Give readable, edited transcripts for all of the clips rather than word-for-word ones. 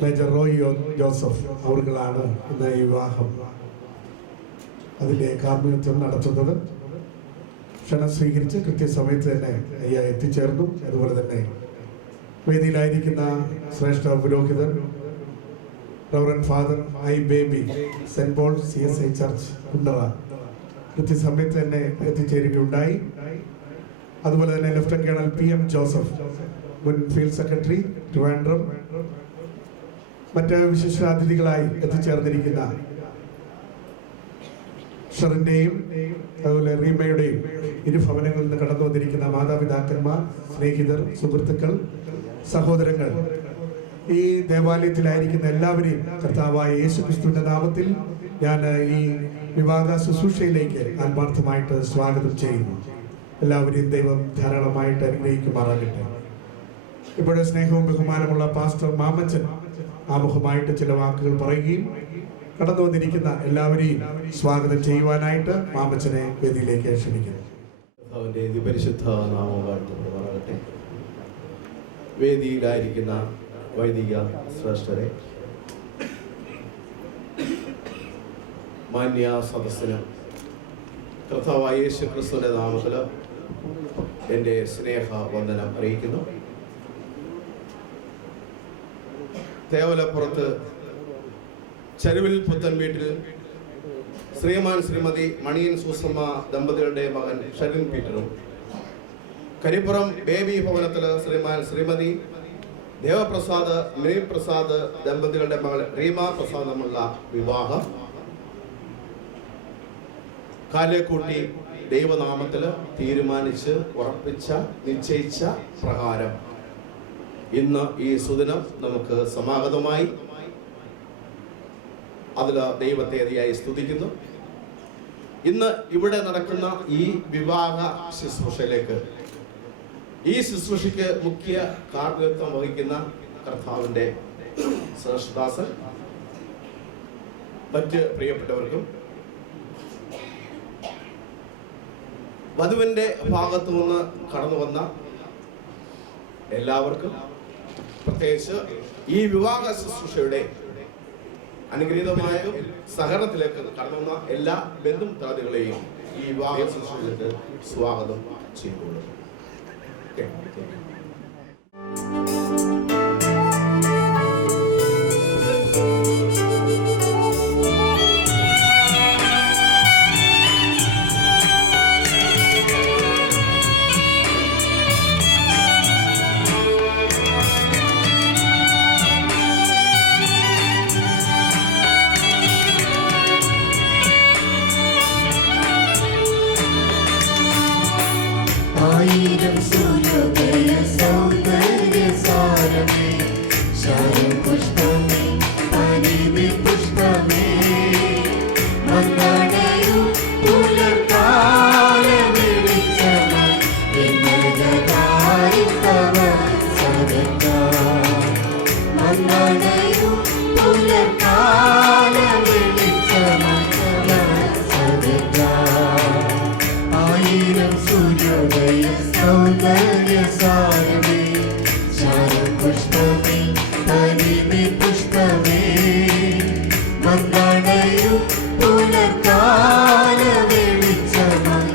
Major Roy Joseph അവറുകളാണ് ഇന്ന് ഈ വിവാഹം അതിൻ്റെ കാർമ്മികത്വം നടത്തുന്നത്. ക്ഷണം സ്വീകരിച്ച് കൃത്യസമയത്ത് തന്നെ എത്തിച്ചേർന്നു. അതുപോലെ തന്നെ വേദിയിലായിരിക്കുന്ന ശ്രേഷ്ഠ പുരോഹിതൻ reverend father I Baby saint Paul CSI church Kundara കൃത്യസമയത്ത് തന്നെ എത്തിച്ചേരുകയുണ്ടായി. അതുപോലെ തന്നെ ലഫ്റ്റനന്റ് കേണൽ PM ജോസഫ് മുൻ ഫീൽഡ് സെക്രട്ടറി ട്രിവാൻഡ്രം, മറ്റ് വിശിഷ്ടാതിഥികളായി എത്തിച്ചേർന്നിരിക്കുന്ന ഷറിന്റെയും അതുപോലെ റീമയുടെയും ഇരുഭവനങ്ങളിൽ നിന്ന് കടന്നു വന്നിരിക്കുന്ന മാതാപിതാക്കന്മാർ, സ്നേഹിതർ, സുഹൃത്തുക്കൾ, സഹോദരങ്ങൾ, ഈ ദേവാലയത്തിലായിരിക്കുന്ന എല്ലാവരെയും കർത്താവായ യേശുക്രിസ്തുവിന്റെ നാമത്തിൽ ഞാൻ ഈ വിവാഹ ശുശ്രൂഷയിലേക്ക് ആത്മാർത്ഥമായിട്ട് സ്വാഗതം ചെയ്യുന്നു. എല്ലാവരെയും ദൈവം ധാരാളമായിട്ട് അനുഗ്രഹിക്കുമാറാകട്ടെ. ഇപ്പോഴും സ്നേഹവും ബഹുമാനമുള്ള പാസ്റ്റർ മാമച്ചൻ ആമുഖമായിട്ട് ചില വാക്കുകൾ പറയുകയും കടന്നു വന്നിരിക്കുന്ന എല്ലാവരെയും സ്വാഗതം ചെയ്യുവാനായിട്ട് മാമച്ചനെ വേദിയിലേക്ക് ക്ഷണിക്കുന്നു. പരിശുദ്ധ നാമം വാഴ്ത്തപ്പെടുമാറാകട്ടെ. വേദിയിലായിരിക്കുന്ന വൈദിക ശ്രേഷ്ഠരെ, മാന്യ സദസ്സിന് കർത്താവായ യേശുക്രിസ്തുവിന്റെ നാമത്തിൽ എൻ്റെ സ്നേഹ വന്ദനം അറിയിക്കുന്നു. തേവലപ്പുറത്ത് ചരുവിൽ പുത്തൻ വീട്ടിൽ ശ്രീമാൻ ശ്രീമതി മണിയൻ സൂസമ്മ ദമ്പതികളുടെ മകൻ ഷെറിൻ പീറ്ററും, കരിപ്പുറം ബേബി ഭവനത്തിൽ ശ്രീമാൻ ശ്രീമതി ദേവപ്രസാദ് മിനി പ്രസാദ് ദമ്പതികളുടെ മകൾ റീമ പ്രസാദമുള്ള വിവാഹം കാലേക്കൂട്ടി ദൈവനാമത്തിൽ തീരുമാനിച്ച് ഉറപ്പിച്ച നിശ്ചയിച്ച പ്രകാരം ഇന്ന് ഈ സുദിനം നമുക്ക് സമാഗതമായി. അതിൽ ദൈവത്തെ അതിയായി സ്തുതിക്കുന്നു. ഇന്ന് ഇവിടെ നടക്കുന്ന ഈ വിവാഹ ശുശ്രൂഷയിലേക്ക്, ഈ ശുശ്രൂഷയ്ക്ക് മുഖ്യ കാർമ്മികത്വം വഹിക്കുന്ന കർത്താവിൻ്റെ ശ്രേഷ്ഠദാസൻ, മറ്റ് പ്രിയപ്പെട്ടവർക്കും വധുവിൻ്റെ ഭാഗത്തു നിന്ന് കടന്നു വന്ന എല്ലാവർക്കും, പ്രത്യേകിച്ച് ഈ വിവാഹ ശുശ്രൂഷയുടെ അനുഗ്രഹീതമായ സഹകരണത്തിലേക്ക് കടന്നു വന്ന എല്ലാ ബന്ധുമിത്രാദികളെയും ഈ വിവാഹ ശുശ്രൂഷയിലേക്ക് സ്വാഗതം ചെയ്തുകൊള്ളുന്നു. ആയിരം സൂര്യോദയ സൗന്ദര്യ സാരമേ, ശാരം പുഷ്പമേ, പരിമി പുഷ്പമേ, മന്ദാടയും പുലർക്കാല വെളിച്ചമായി എന്നതാരിത്തവ സദക്കാ, മന്ദാടയും പുലർക്കാല വെളിച്ചമായി സദക്കാ. ആയിരം സൂര്യോദയ സൗന്ദര്യ സാരമേ, ശാരം പുഷ്പമേ, പരിമി പുഷ്പമേ, മന്ദാടയും പുലർക്കാല വെളിച്ചമായി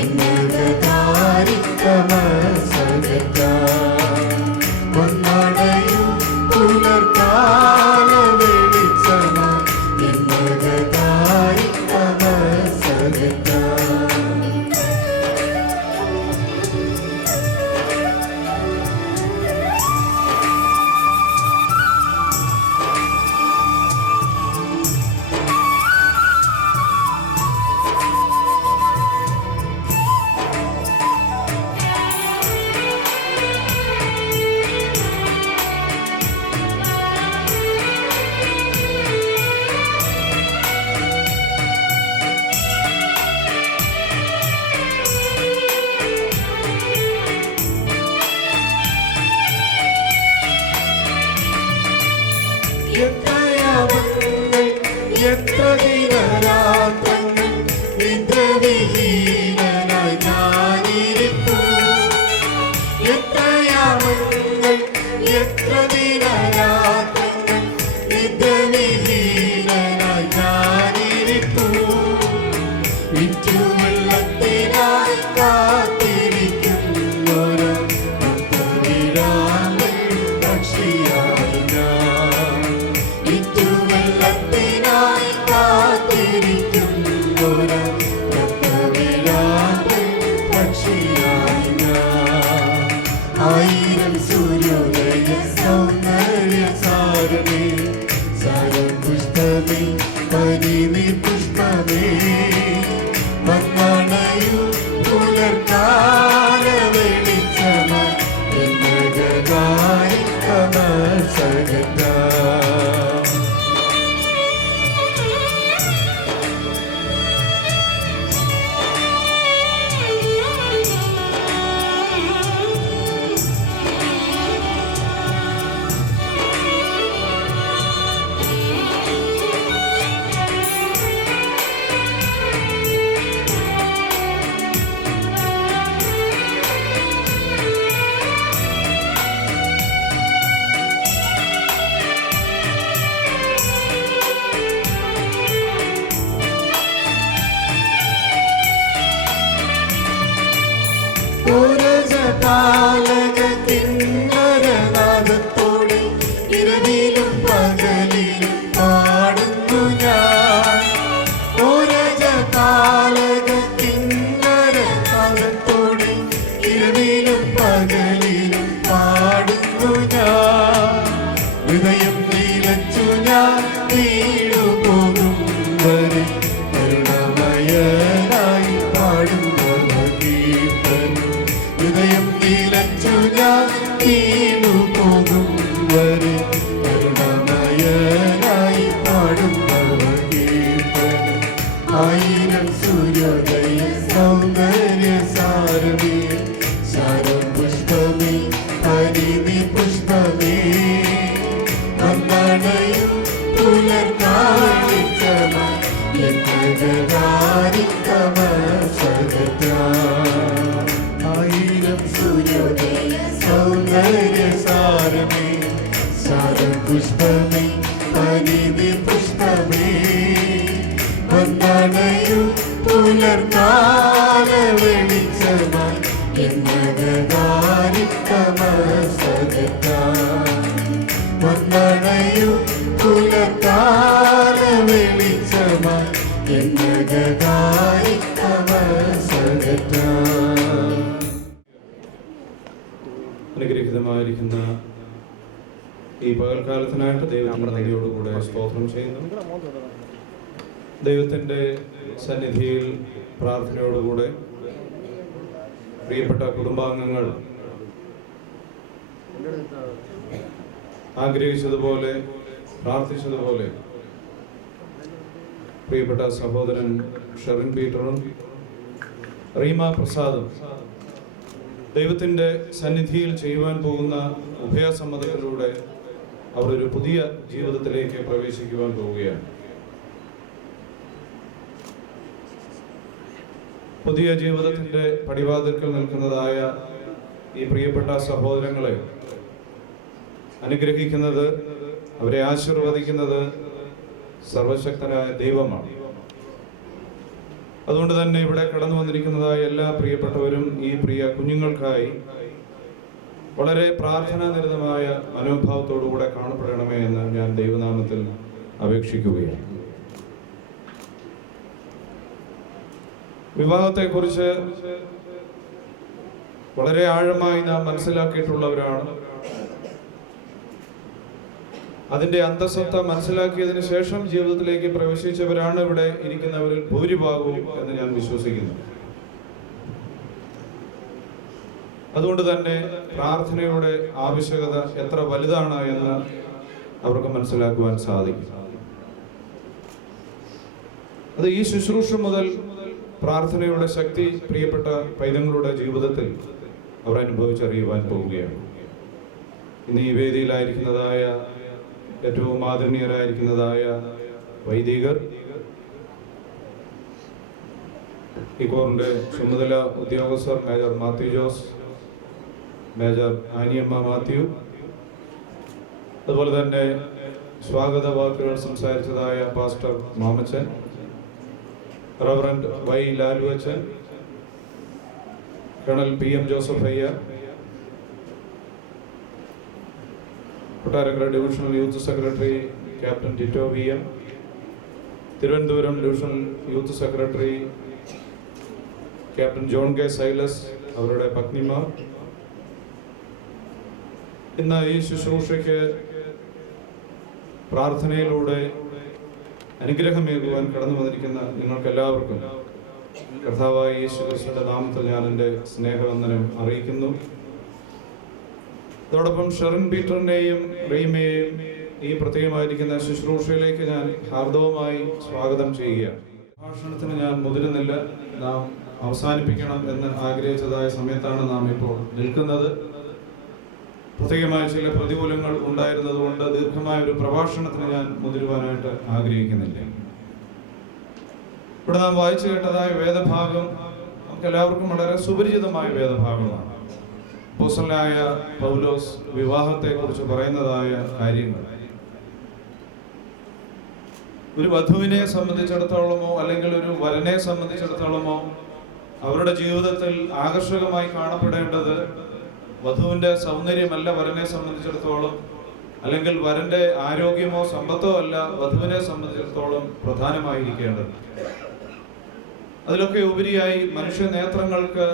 എന്നതാരിത്തമ സദക്കാ, മന്ദാടയും പുലർക്കാല വെളിച്ചമായി എന്നതാരിത്തമ സദക്കാ. എത്ര ദിനരാത്രങ്ങൾ നിദ്രവിഹീനനായി ഞാനിരിപ്പു, എത്ര യാമങ്ങൾ എത്ര ദിനരാത്രങ്ങൾ സാരമേ സാരം പുഷ്പമേ പരിനി പുഷ്പമേ വന്നണയു പുലർക്കാല വെളിച്ചമായി എന്നകമായി കമസകത കിന്നരനാദത്തോടെ ഇരവിലും പകലിലും പാടുന്നു ഞാൻ കിന്നരനാദത്തോടെ ഇരവിലും പകലിലും പാടുന്നു ഞാൻ ഹൃദയം നീലച്ചു ഞാൻ വീണു പോകും വരെ കരുണമയനായി പാടുന്ന കീർത്തനം ഹൃദയം നീലച്ചു ഞാൻ വീണു പോകും വരെ കരുണമയനായി പാടുന്ന കീർത്തനം ആയിരം സൂര്യോദയ സൗന്ദര്യ സാരമേ സാരം പുഷ്പമേ പരിനി പുഷ്പമേ വന്ദനയും പുലർക്കാളിച്ചമായി ആയിരം സൂര്യോദയ സൗന്ദര്യ സാരമേ സാരം പുഷ്പമേ പരിനി പുഷ്പമേ വന്ദനയും പുലർക്കാല വെളിച്ചമായി വന്ദനയും പുലർക്കാല വെളിച്ചമായി അനുഗ്രഹീതമായിരിക്കുന്ന ഈ പകൽക്കാലത്തിനായിട്ട് ദൈവത്തിന്റെ നന്ദിയോടുകൂടെ സ്തോത്രം ചെയ്യുന്നു. ദൈവത്തിന്റെ സന്നിധിയിൽ പ്രാർത്ഥനയോടുകൂടെ പ്രിയപ്പെട്ട കുടുംബാംഗങ്ങൾ ആഗ്രഹിച്ചതുപോലെ പ്രാർത്ഥിച്ചതുപോലെ പ്രിയപ്പെട്ട സഹോദരൻ ഷെറിൻ പീറ്ററും റീമ പ്രസാദും ദൈവത്തിൻ്റെ സന്നിധിയിൽ ചെയ്യുവാൻ പോകുന്ന ഉഭയസമ്മതത്തിലൂടെ അവർ ഒരു പുതിയ ജീവിതത്തിലേക്ക് പ്രവേശിക്കുവാൻ പോവുകയാണ്. പുതിയ ജീവിതത്തിൻ്റെ പടിവാതിൽക്കൽ നിൽക്കുന്നതായ ഈ പ്രിയപ്പെട്ട സഹോദരങ്ങളെ അനുഗ്രഹിക്കുന്നത്, അവരെ ആശീർവദിക്കുന്നത് സർവശക്തനായ ദൈവമാണ്. അതുകൊണ്ട് തന്നെ ഇവിടെ കടന്നു വന്നിരിക്കുന്നതായ എല്ലാ പ്രിയപ്പെട്ടവരും ഈ പ്രിയ കുഞ്ഞുങ്ങൾക്കായി വളരെ പ്രാർത്ഥനാനിരതമായ മനോഭാവത്തോടുകൂടെ കാണപ്പെടണമേ എന്ന് ഞാൻ ദൈവനാമത്തിൽ അപേക്ഷിക്കുകയാണ്. വിവാഹത്തെക്കുറിച്ച് വളരെ ആഴമായി നാം മനസ്സിലാക്കിയിട്ടുള്ളവരാണ്. അതിൻ്റെ അന്തസത്ത മനസ്സിലാക്കിയതിന് ശേഷം ജീവിതത്തിലേക്ക് പ്രവേശിച്ചവരാണ് ഇവിടെ ഇരിക്കുന്നവരിൽ ഭൂരിഭാഗവും എന്ന് ഞാൻ വിശ്വസിക്കുന്നു. അതുകൊണ്ട് തന്നെ പ്രാർത്ഥനയുടെ ആവശ്യകത എത്ര വലുതാണ് എന്ന് അവർക്ക് മനസ്സിലാക്കുവാൻ സാധിക്കും. അത് ഈ ശുശ്രൂഷ മുതൽ പ്രാർത്ഥനയുടെ ശക്തി പ്രിയപ്പെട്ട പൈതങ്ങളുടെ ജീവിതത്തിൽ അവർ അനുഭവിച്ചറിയുവാൻ പോവുകയാണ്. ഇന്ന് ഈ വേദിയിലായിരിക്കുന്നതായ ഏറ്റവും ആദരണീയരായിരിക്കുന്നതായ വൈദികർ, ഈ കോറിന്റെ ചുമതല ഉദ്യോഗസ്ഥർ മേജർ മാത്യു ജോസ്, മേജർ ആനിയമ്മ മാത്യു, അതുപോലെ തന്നെ സ്വാഗത വാക്കുകൾ സംസാരിച്ചതായ pastor Mamachan, reverend Y Lalu അച്ഛൻ, കേണൽ PM ജോസഫ് അയ്യ, Kottarakkara divisional youth secretary captain Tito VM, Thiruvananthapuram divisional youth secretary captain John K Silas, അവരുടെ പത്നിമാർ, ഇന്ന് ഈ ശുശ്രൂഷയ്ക്ക് പ്രാർത്ഥനയിലൂടെ അനുഗ്രഹമേകുവാൻ കടന്നു വന്നിരിക്കുന്ന നിങ്ങൾക്കെല്ലാവർക്കും കർത്താവായ യേശു ക്രിസ്തുവിന്റെ നാമത്തിൽ ഞാൻ എൻ്റെ സ്നേഹവന്ദനം അറിയിക്കുന്നു. അതോടൊപ്പം ഷെറിൻ പീറ്ററിനെയും റീമയെയും ഈ പ്രത്യേകമായിരിക്കുന്ന ശുശ്രൂഷയിലേക്ക് ഞാൻ ഹാർദവമായി സ്വാഗതം ചെയ്യുകയാണ്. ഭാഷണത്തിന് ഞാൻ മുതിരുന്നില്ല. നാം അവസാനിപ്പിക്കണം എന്ന് ആഗ്രഹിച്ചതായ സമയത്താണ് നാം ഇപ്പോൾ നിൽക്കുന്നത്. പ്രത്യേകമായ ചില പ്രതികൂലങ്ങൾ ഉണ്ടായിരുന്നതുകൊണ്ട് ദീർഘമായ ഒരു പ്രഭാഷണത്തിന് ഞാൻ മുതിരുവാനായിട്ട് ആഗ്രഹിക്കുന്നില്ല. ഇവിടെ നാം വായിച്ചു കേട്ടതായ വേദഭാഗം നമുക്ക് എല്ലാവർക്കും വളരെ സുപരിചിതമായ വേദഭാഗമാണ്. അപ്പോസ്തലനായ പൗലോസ് വിവാഹത്തെക്കുറിച്ച് പറയുന്നതായ കാര്യങ്ങൾ ഒരു വധുവിനെ സംബന്ധിച്ചിടത്തോളമോ അല്ലെങ്കിൽ ഒരു വരനെ സംബന്ധിച്ചിടത്തോളമോ അവരുടെ ജീവിതത്തിൽ ആകർഷകമായി കാണപ്പെടേണ്ടത് വധുവിന്റെ സൗന്ദര്യമല്ല വരനെ സംബന്ധിച്ചിടത്തോളം, അല്ലെങ്കിൽ വരന്റെ ആരോഗ്യമോ സമ്പത്തോ അല്ല വധുവിനെ സംബന്ധിച്ചിടത്തോളം പ്രധാനമായിരിക്കേണ്ടത്. അതിലൊക്കെ ഉപരിയായി മനുഷ്യ നേത്രങ്ങൾക്ക്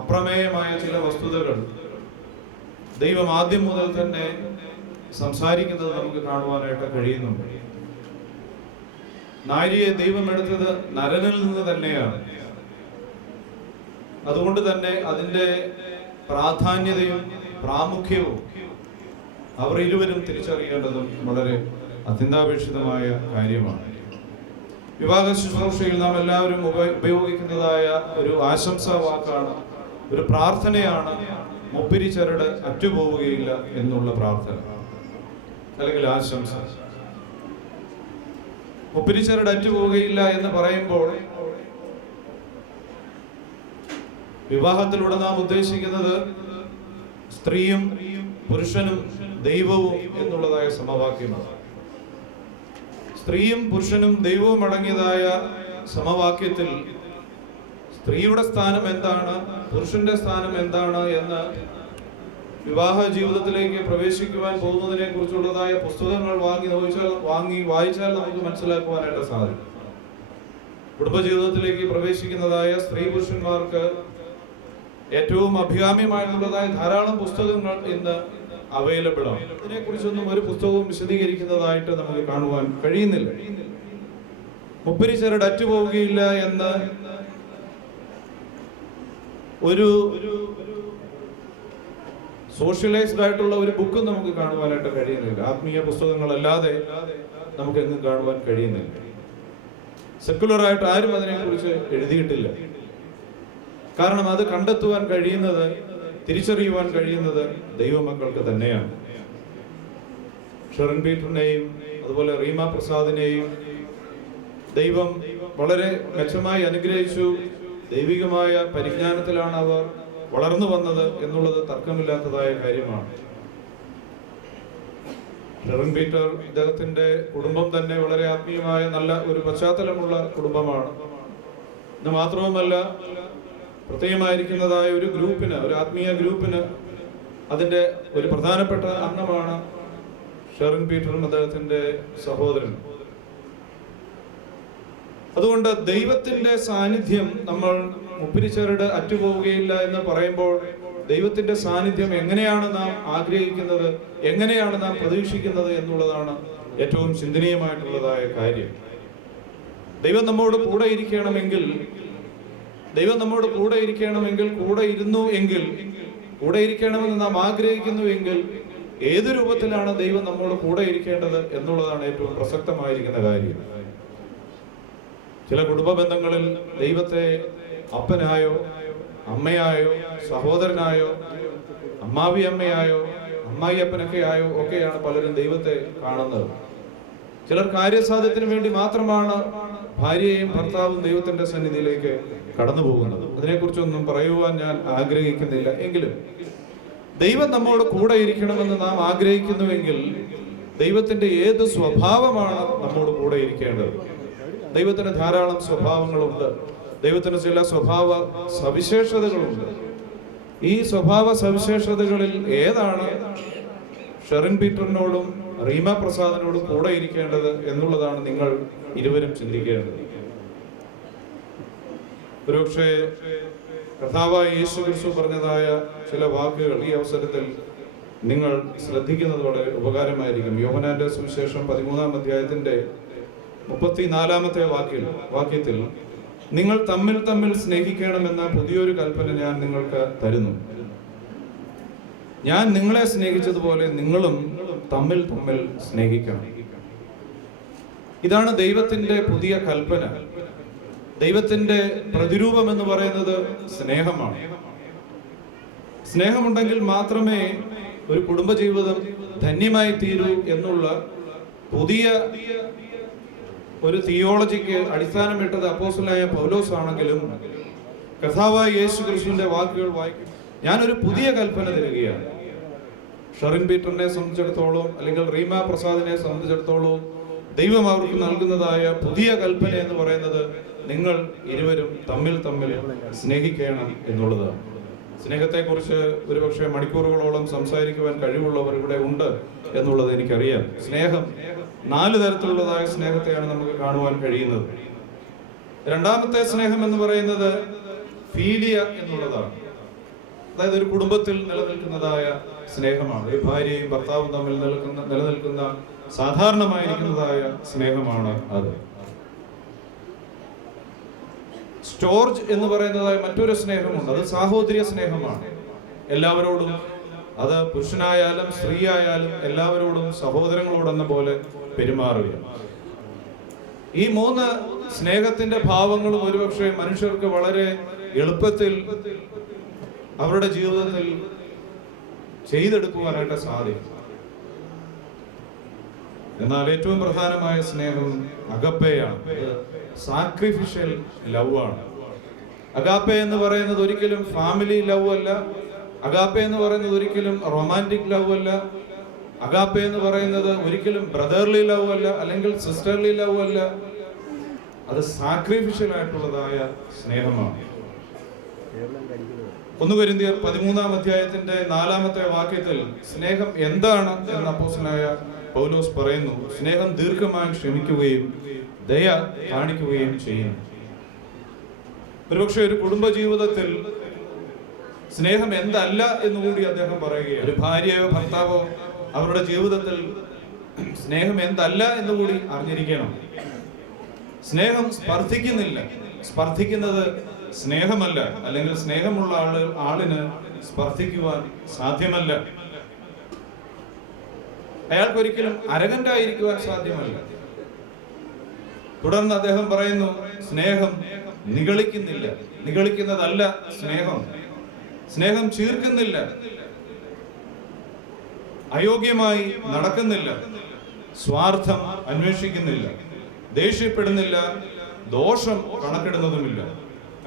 അപ്രമേയമായ ചില വസ്തുതകൾ ദൈവം ആദ്യം മുതൽ തന്നെ സംസാരിക്കുന്നത് നമുക്ക് കാണുവാനായിട്ട് കഴിയുന്നുണ്ട്. നാരിയെ ദൈവം എടുത്തത് നരനിൽ നിന്ന് തന്നെയാണ്. അതുകൊണ്ട് തന്നെ അതിൻ്റെ പ്രാധാന്യതയും പ്രാമുഖ്യവും അവർ ഇരുവരും തിരിച്ചറിയേണ്ടതും വളരെ അത്യന്താപേക്ഷിതമായ കാര്യമാണ്. വിവാഹ ശുശ്രൂഷയിൽ നാം എല്ലാവരും ഉപയോഗിക്കുന്നതായ ഒരു ആശംസാ വാക്കാണ്, ഒരു പ്രാർത്ഥനയാണ് മുപ്പിരി ചരട് അറ്റുപോവുകയില്ല എന്നുള്ള പ്രാർത്ഥന അല്ലെങ്കിൽ ആശംസ. മുപ്പിരി ചരട് അറ്റുപോവുകയില്ല എന്ന് പറയുമ്പോൾ വിവാഹത്തിലൂടെ നാം ഉദ്ദേശിക്കുന്നത് സ്ത്രീയും പുരുഷനും ദൈവവും എന്നുള്ളതായ സമവാക്യമാണ്. സ്ത്രീയും പുരുഷനും ദൈവവും അടങ്ങിയതായ സമവാക്യത്തിൽ സ്ത്രീയുടെ സ്ഥാനം എന്താണ്, പുരുഷന്റെ സ്ഥാനം എന്താണ് എന്ന് വിവാഹ ജീവിതത്തിലേക്ക് പ്രവേശിക്കുവാൻ പോകുന്നതിനെ കുറിച്ചുള്ളതായ പുസ്തകങ്ങൾ വായിച്ചാൽ നമുക്ക് മനസ്സിലാക്കുവാനായിട്ട് സാധിക്കും. കുടുംബജീവിതത്തിലേക്ക് പ്രവേശിക്കുന്നതായ സ്ത്രീ പുരുഷന്മാർക്ക് ഏറ്റവും അഭികാമ്യമായിട്ടുള്ളതായ ധാരാളം പുസ്തകങ്ങൾ ഇന്ന് അവൈലബിൾ ആണ്. ഇതിനെക്കുറിച്ചൊന്നും ഒരു പുസ്തകവും വിശദീകരിക്കുന്നതായിട്ട് നമുക്ക് കാണുവാൻ കഴിയുന്നില്ല. മുപ്പിരി ചരട് അറ്റുപോവുകയില്ല എന്ന് ഒരു സോഷ്യലൈസ്ഡ് ആയിട്ടുള്ള ഒരു ബുക്കും നമുക്ക് കാണുവാനായിട്ട് കഴിയുന്നില്ല. ആത്മീയ പുസ്തകങ്ങളല്ലാതെ നമുക്ക് എങ്ങും കാണുവാൻ കഴിയുന്നില്ല. സെക്കുലറായിട്ട് ആരും അതിനെക്കുറിച്ച് എഴുതിയിട്ടില്ല. കാരണം അത് കണ്ടെത്തുവാൻ കഴിയുന്നത്, തിരിച്ചറിയുവാൻ കഴിയുന്നത് ദൈവമക്കൾക്ക് തന്നെയാണ്. ഷെറിൻ പീറ്ററിനെയും അതുപോലെ റീമ പ്രസാദിനെയും ദൈവം വളരെ മെച്ചമായി അനുഗ്രഹിച്ചു. ദൈവികമായ പരിജ്ഞാനത്തിലാണ് അവർ വളർന്നു വന്നത് എന്നുള്ളത് തർക്കമില്ലാത്തതായ കാര്യമാണ്. ഷെറിൻ പീറ്റർ, ഇദ്ദേഹത്തിന്റെ കുടുംബം തന്നെ വളരെ ആത്മീയമായ നല്ല ഒരു പശ്ചാത്തലമുള്ള കുടുംബമാണ്. ഇത് മാത്രവുമല്ല, പ്രത്യേകമായിരിക്കുന്നതായ ഒരു ഗ്രൂപ്പിന്, ഒരു ആത്മീയ ഗ്രൂപ്പിന് അതിന്റെ ഒരു പ്രധാനപ്പെട്ട അംഗമാണ് ഷെറിൻ പീറ്ററും അദ്ദേഹത്തിന്റെ സഹോദരൻ. അതുകൊണ്ട് ദൈവത്തിന്റെ സാന്നിധ്യം, നമ്മൾ മുപ്പിരി ചരട് അറ്റുപോവുകയില്ല എന്ന് പറയുമ്പോൾ ദൈവത്തിന്റെ സാന്നിധ്യം എങ്ങനെയാണ് നാം ആഗ്രഹിക്കുന്നത്, എങ്ങനെയാണ് നാം പ്രതീക്ഷിക്കുന്നത് എന്നുള്ളതാണ് ഏറ്റവും ചിന്തനീയമായിട്ടുള്ളതായ കാര്യം. ദൈവം നമ്മോട് കൂടെ ഇരിക്കണമെങ്കിൽ, കൂടെ ഇരിക്കണമെന്ന് നാം ആഗ്രഹിക്കുന്നുവെങ്കിൽ ഏത് രൂപത്തിലാണ് ദൈവം നമ്മോട് കൂടെ ഇരിക്കേണ്ടത് എന്നുള്ളതാണ് ഏറ്റവും പ്രസക്തമായിരിക്കുന്ന കാര്യം. ചില കുടുംബ ബന്ധങ്ങളിൽ ദൈവത്തെ അപ്പനായോ അമ്മയായോ സഹോദരനായോ അമ്മാവി അമ്മയായോ അമ്മായി അപ്പനൊക്കെ ആയോ ഒക്കെയാണ് പലരും ദൈവത്തെ കാണുന്നത്. ചിലർ കാര്യസാധ്യത്തിന് വേണ്ടി മാത്രമാണ് ഭാര്യയും ഭർത്താവും ദൈവത്തിന്റെ സന്നിധിയിലേക്ക് കടന്നു പോകുന്നത്. അതിനെക്കുറിച്ചൊന്നും പറയുവാൻ ഞാൻ ആഗ്രഹിക്കുന്നില്ല. എങ്കിലും ദൈവം നമ്മോട് കൂടെ ഇരിക്കണമെന്ന് നാം ആഗ്രഹിക്കുന്നുവെങ്കിൽ ദൈവത്തിന്റെ ഏത് സ്വഭാവമാണ് നമ്മോട് കൂടെ ഇരിക്കേണ്ടത്? ദൈവത്തിന് ധാരാളം സ്വഭാവങ്ങളുണ്ട്. ദൈവത്തിന് ചില സ്വഭാവ സവിശേഷതകളുണ്ട്. ഈ സ്വഭാവ സവിശേഷതകളിൽ ഏതാണ് ഷെറിൻ പീറ്ററിനോടും റീമ പ്രസാദിനോടും കൂടെ ഇരിക്കേണ്ടത് എന്നുള്ളതാണ് നിങ്ങൾ ഇരുവരും ചിന്തിക്കേണ്ടത്. ഒരുപക്ഷെ കർത്താവായ യേശു ക്രിസ്തു പറഞ്ഞതായ ചില വാക്കുകൾ ഈ അവസരത്തിൽ നിങ്ങൾ ശ്രദ്ധിക്കുന്നത് വളരെ ഉപകാരമായിരിക്കും. യോഹന്നാന്റെ സുവിശേഷം 13-ാം അധ്യായത്തിന്റെ 34-ാമത്തെ വാക്യത്തിൽ നിങ്ങൾ തമ്മിൽ തമ്മിൽ സ്നേഹിക്കണമെന്ന പുതിയൊരു കൽപ്പന ഞാൻ നിങ്ങൾക്ക് തരുന്നു. ഞാൻ നിങ്ങളെ സ്നേഹിച്ചതുപോലെ നിങ്ങളും തമ്മിൽ തമ്മിൽ സ്നേഹിക്കണം. ഇതാണ് ദൈവത്തിന്റെ പുതിയ കൽപ്പന. ദൈവത്തിന്റെ പ്രതിരൂപം എന്ന് പറയുന്നത് സ്നേഹമാണ്. സ്നേഹമുണ്ടെങ്കിൽ മാത്രമേ ഒരു കുടുംബജീവിതം ധന്യമായി തീരൂ എന്നുള്ള പുതിയ ഒരു തിയോളജിക്ക് അടിസ്ഥാനമിട്ടത് അപ്പോസ്തലനായ പൗലോസ് ആണെങ്കിലും കർത്താവായ യേശു ക്രിസ്തുവിന്റെ വാക്കുകൾ വായിക്കും. ഞാനൊരു പുതിയ കൽപ്പന തരികയാണ്. ഷറിൻ പീറ്ററിനെ സംബന്ധിച്ചിടത്തോളം അല്ലെങ്കിൽ റീമ പ്രസാദിനെ സംബന്ധിച്ചിടത്തോളം ദൈവം അവർക്ക് നൽകുന്നതായ പുതിയ കൽപ്പന എന്ന് പറയുന്നത് നിങ്ങൾ ഇരുവരും തമ്മിൽ തമ്മിൽ സ്നേഹിക്കണം എന്നുള്ളതാണ്. സ്നേഹത്തെക്കുറിച്ച് ഒരുപക്ഷെ മണിക്കൂറുകളോളം സംസാരിക്കുവാൻ കഴിവുള്ളവർ ഇവിടെ ഉണ്ട് എന്നുള്ളത് എനിക്കറിയാം. സ്നേഹം 4 തരത്തിലുള്ളതായ സ്നേഹത്തെയാണ് നമുക്ക് കാണുവാൻ കഴിയുന്നത്. രണ്ടാമത്തെ സ്നേഹം എന്ന് പറയുന്നത് ഫീലിയ എന്നുള്ളതാണ്. അതായത് ഒരു കുടുംബത്തിൽ നിലനിൽക്കുന്നതായ സ്നേഹമാണ്. ഒരു ഭാര്യയും ഭർത്താവും തമ്മിൽ നിലനിൽക്കുന്ന സാധാരണമായിരിക്കുന്നതായ സ്നേഹമാണ് അത്. സ്റ്റോർജ് എന്ന് പറയുന്നതായ മറ്റൊരു സ്നേഹമുണ്ട്. അത് സാഹോദര്യ സ്നേഹമാണ്. എല്ലാവരോടും, അത് പുരുഷനായാലും സ്ത്രീയായാലും എല്ലാവരോടും സഹോദരങ്ങളോടെന്ന പോലെ പെരുമാറുക. ഈ 3 സ്നേഹത്തിന്റെ ഭാവങ്ങളും ഒരുപക്ഷെ മനുഷ്യർക്ക് വളരെ എളുപ്പത്തിൽ അവരുടെ ജീവിതത്തിൽ ചെയ്തെടുക്കുവാനായിട്ട് സാധിക്കും. എന്നാൽ ഏറ്റവും പ്രധാനമായ സ്നേഹം അഗപ്പയാണ്. സാക്രിഫിഷ്യൽ ലവ് ആണ്. അഗാപ്പെ എന്ന് പറയുന്നത് ഒരിക്കലും ഫാമിലി ലവ് അല്ല. അഗാപ്പെ എന്ന് പറയുന്നത് ഒരിക്കലും റൊമാൻറ്റിക് ലവ് അല്ല. അഗാപ്പെ എന്ന് പറയുന്നത് ഒരിക്കലും ബ്രദർലി ലവ് അല്ല, അല്ലെങ്കിൽ സിസ്റ്റർലി ലവ് അല്ല. അത് സാക്രിഫിഷ്യൽ ആയിട്ടുള്ളതായ സ്നേഹമാണ്. 1 കൊരിന്ത്യർ 13-ാം അധ്യായത്തിന്റെ 4-ാമത്തെ വാക്യത്തിൽ സ്നേഹം എന്താണ് എന്ന് അപ്പോസ്തലനായ പൗലോസ് പറയുന്നു. സ്നേഹം ദീർഘമായി ക്ഷമിക്കുകയും ദയ കാണിക്കുകയും ചെയ്യുന്നു. ഒരുപക്ഷെ ഒരു കുടുംബ ജീവിതത്തിൽ സ്നേഹം എന്തല്ല എന്നുകൂടി അദ്ദേഹം പറയുകയാണ്. ഒരു ഭാര്യയോ ഭർത്താവോ അവരുടെ ജീവിതത്തിൽ സ്നേഹം എന്തല്ല എന്നുകൂടി അറിഞ്ഞിരിക്കണം. സ്നേഹം സ്പർദ്ധിക്കുന്നില്ല. സ്പർദ്ധിക്കുന്നത് സ്നേഹമല്ല, അല്ലെങ്കിൽ സ്നേഹമുള്ള ആളിന് സ്പർദ്ധിക്കുവാൻ സാധ്യമല്ല. അയാൾക്കൊരിക്കലും അരഗന്റായിരിക്കുവാൻ സാധ്യമല്ല. തുടർന്ന് അദ്ദേഹം പറയുന്നു, സ്നേഹം നിഗളിക്കുന്നില്ല. നിഗളിക്കുന്നതല്ല സ്നേഹം. സ്നേഹം ചീർക്കുന്നില്ല, അയോഗ്യമായി നടക്കുന്നില്ല, സ്വാർത്ഥം അന്വേഷിക്കുന്നില്ല, ദേഷ്യപ്പെടുന്നില്ല, ദോഷം കണക്കിടുന്നതുമില്ല,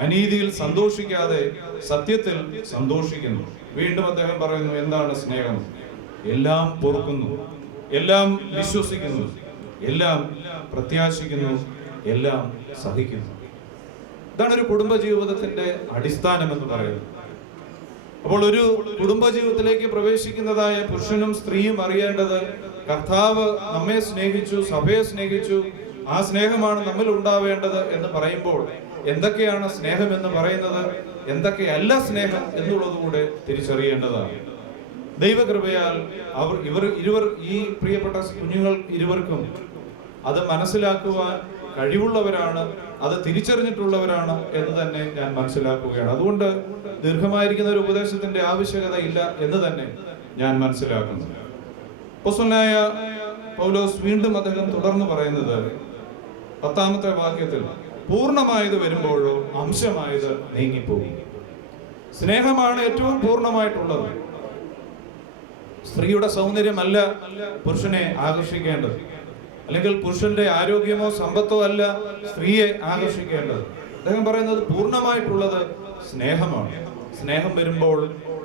അനീതിയിൽ സന്തോഷിക്കാതെ സത്യത്തിൽ സന്തോഷിക്കുന്നു. വീണ്ടും അദ്ദേഹം പറയുന്നു, എന്താണ് സ്നേഹം? എല്ലാം പൊറുക്കുന്നു, എല്ലാം വിശ്വസിക്കുന്നു, എല്ലാം പ്രത്യാശിക്കുന്നു, എല്ലാം സഹിക്കുന്നു. ഇതാണ് ഒരു കുടുംബ ജീവിതത്തിന്റെ അടിസ്ഥാനം എന്ന് പറയുന്നത്. അപ്പോൾ ഒരു കുടുംബ ജീവിതത്തിലേക്ക് പ്രവേശിക്കുന്നതായ പുരുഷനും സ്ത്രീയും അറിയേണ്ടത്, കർത്താവ് നമ്മെ സ്നേഹിച്ചു, സഭയെ സ്നേഹിച്ചു, ആ സ്നേഹമാണ് നമ്മിൽ ഉണ്ടാവേണ്ടത് എന്ന് പറയുമ്പോൾ എന്തൊക്കെയാണ് സ്നേഹം എന്ന് പറയുന്നത്, എന്തൊക്കെയല്ല സ്നേഹം എന്നുള്ളത് കൂടെ തിരിച്ചറിയേണ്ടതാണ്. ദൈവകൃപയാൽ ഈ പ്രിയപ്പെട്ട കുഞ്ഞുങ്ങൾ ഇരുവർക്കും അത് മനസ്സിലാക്കുവാൻ കഴിവുള്ളവരാണ്, അത് തിരിച്ചറിഞ്ഞിട്ടുള്ളവരാണ് എന്ന് തന്നെ ഞാൻ മനസ്സിലാക്കുകയാണ്. അതുകൊണ്ട് ദീർഘമായിരിക്കുന്ന ഒരു ഉപദേശത്തിന്റെ ആവശ്യകത ഇല്ല എന്ന് തന്നെ ഞാൻ മനസ്സിലാക്കുന്നു. അപ്പോസ്തലനായ പൗലോസ് വീണ്ടും അദ്ദേഹം തുടർന്ന് പറയുന്നത് 10-ാമത്തെ വാക്യത്തിൽ, പൂർണ്ണമായത് വരുമ്പോഴോ അംശമായത് നീങ്ങിപ്പോകും. സ്നേഹമാണ് ഏറ്റവും പൂർണ്ണമായിട്ടുള്ളത്. സ്ത്രീയുടെ സൗന്ദര്യമല്ല പുരുഷനെ ആകർഷിക്കേണ്ടത്, അല്ലെങ്കിൽ പുരുഷന്റെ ആരോഗ്യമോ സമ്പത്തോ അല്ല സ്ത്രീയെ ആകർഷിക്കേണ്ടത്. അദ്ദേഹം പറയുന്നത് പൂർണ്ണമായിട്ടുള്ളത് സ്നേഹമാണ്. സ്നേഹം വരുമ്പോൾ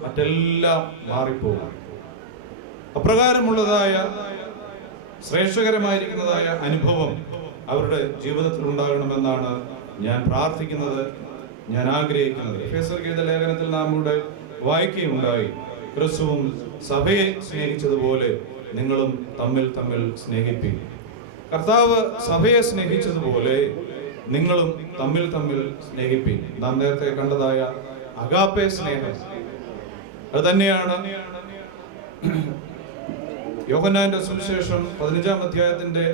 മറ്റെല്ലാം മാറിപ്പോകും. അപ്രകാരമുള്ളതായ ശ്രേഷ്ഠകരമായിരിക്കുന്നതായ അനുഭവം അവരുടെ ജീവിതത്തിൽ ഉണ്ടാകണമെന്നാണ് ഞാൻ പ്രാർത്ഥിക്കുന്നത്, ഞാൻ ആഗ്രഹിക്കുന്നത്. എഫേസ്യർക്കെഴുത ലേഖനത്തിൽ നാം ഇവിടെ വായിക്കുകയുണ്ടായി, ക്രിസ്തുവും സഭയെ സ്നേഹിച്ചതുപോലെ നിങ്ങളും തമ്മിൽ തമ്മിൽ സ്നേഹിപ്പിക്കും. കർത്താവ് സഭയെ സ്നേഹിച്ചതുപോലെ നിങ്ങളും തമ്മിൽ തമ്മിൽ സ്നേഹിപ്പിക്കും. നാം നേരത്തെ കണ്ടതായ അഗാപ്പെ സ്നേഹം അത് തന്നെയാണ് യോഹന്നാന്റെ സുവിശേഷം 15-ാം അധ്യായത്തിന്റെ